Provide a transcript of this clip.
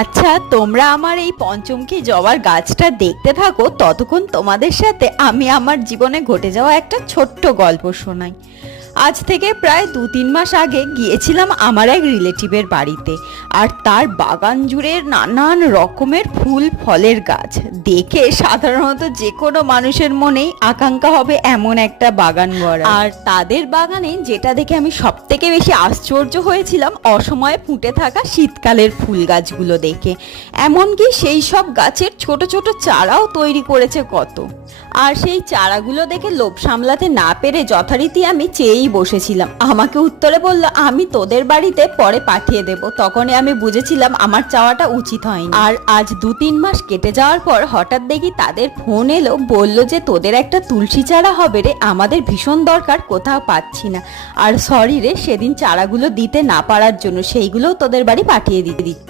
আচ্ছা তোমরা আমার এই পঞ্চমুখী জবার গাছটা দেখতে থাকো, ততক্ষণ তোমাদের সাথে আমি আমার জীবনে ঘটে যাওয়া একটা ছোট্ট গল্প শোনাই। আজ থেকে প্রায় দু তিন মাস আগে গিয়েছিলাম আমার এক রিলেটিভের বাড়িতে। আর তার বাগান জুড়ে নানান রকমের ফুল, ফলের গাছ। দেখে সাধারণত যে কোনো মানুষের মনেই আকাঙ্ক্ষা হবে এমন একটা বাগান গড়া আর তাদের বাগানে যেটা দেখে আমি সব থেকে বেশি আশ্চর্য হয়েছিলাম, অসময়ে ফুটে থাকা শীতকালের ফুল গাছগুলো দেখে। এমনকি সেই সব গাছের ছোট ছোট চারাও তৈরি করেছে কত। আর সেই চারাগুলো দেখে লোভ সামলাতে না পেরে যথারীতি আমি চেয়েই বসেছিলাম। আমাকে উত্তরে বলল, আমি তোদের বাড়িতে পরে পাঠিয়ে দেব। তখনই আমি বুঝেছিলাম আমার চাওয়াটা উচিত হয়নি। আর আজ দু তিন মাস কেটে যাওয়ার পর হঠাৎ দেখি তাদের ফোন এলো, বলল যে তোদের একটা তুলসী চারা হবে রে, আমাদের ভীষণ দরকার, কোথাও পাচ্ছি না। আর সরি রে, সেদিন চারাগুলো দিতে না পারার জন্য সেইগুলোও তোদের বাড়ি পাঠিয়ে দিতে দিচ্ছি।